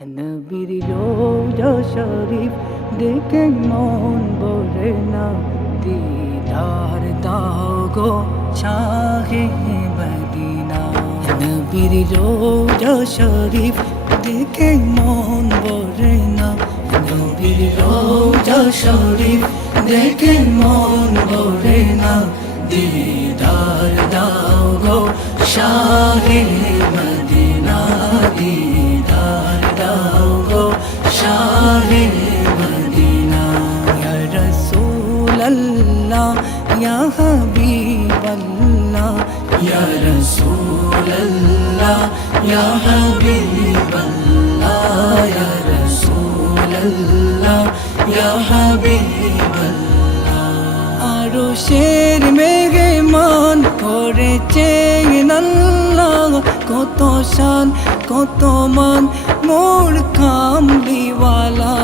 নবীর রোজা শরীফ দেখে মন ভরে না, দিদার দাও গো শাহে মদিনা। নবীর রোজা শরীফ দেখে মন ভরে না, নবীর রোজা শরীফ দেখে মন ভরে না, দিদার দাও গো শাহে মদিনা। দিদার দাও গো শাহে মদিনা। ইয়া রাসূলাল্লাহ ইয়া হাবিবাল্লাহ, ইয়া রাসূলাল্লাহ ইয়া হাবিবাল্লাহ, ইয়া রাসূলাল্লাহ ইয়া হাবিবাল্লাহ। আরশের মেহমান করেছেন আল্লাহ, কত শান কত মান মোর কামলিওয়ালা,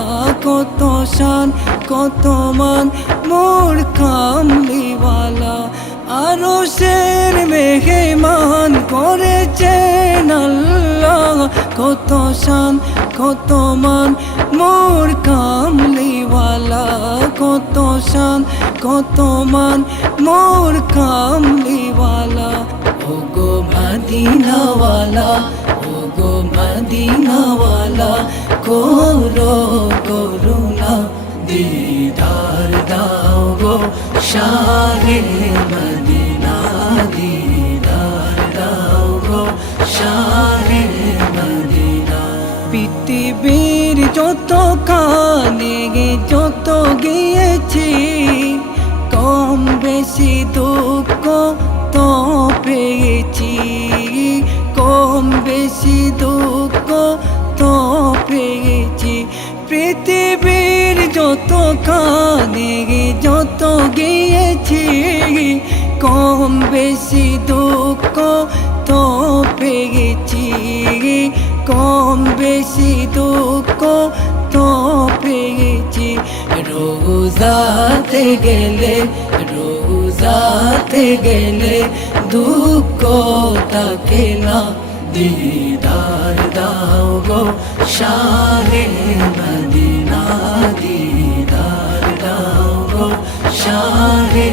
কত শান কত মান মোর কামলিওয়ালা। আরশের মেহমান করেছেন আল্লাহ, কত শান কত মান মোর কামলিওয়ালা, কত শান কত মান মোর কামলিওয়ালা। ও গো মদিনাওয়ালা, ও গো মদিনাওয়ালা, করো করুণা, দিদার দাও গো শাহে মদিনা। দিদার দাও গো শাহে মদিনা। পৃথিবীর যত কানে যত গিয়েছি, কম বেশি দুঃখ তো পেয়েছি, কম বেশি দুঃখ তো পেয়েছি। পৃথিবীর যত কানে যত গিয়েছি, কম বেশি দুঃখ তো পেয়েছি, কম বেশি দুঃখ তো পেয়েছি। রোজাতে গেলে, রোজাতে গেলে দুঃখ থাকে না, দিদার দাও গো শাহে মদিনা। দিদার দাও গো শাহে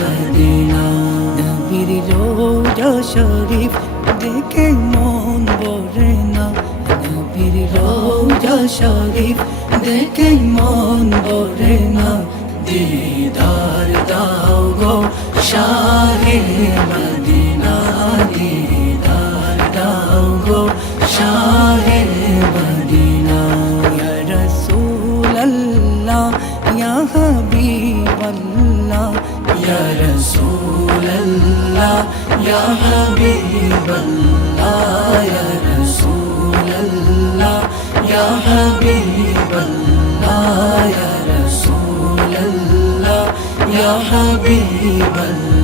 মদিনা। নবীর রোজা শরীফ দেখে মন ভরে না, নবীর রোজা শরীফ দেখে মন ভরে না, দিদার দাও গো শাহে মদিনা। দিদার দাও গো শাহে মদিনা। ইয়া রাসূলাল্লাহ ইয়া হাবিবাল্লাহ, ইয়া রাসূলাল্লাহ ইয়া হাবিবাল্লাহ, ইয়া রাসূলাল্লাহ ইয়া হাবিবাল্লাহ, ইয়া রাসূলাল্লাহ ইয়া হাবিবাল্লাহ।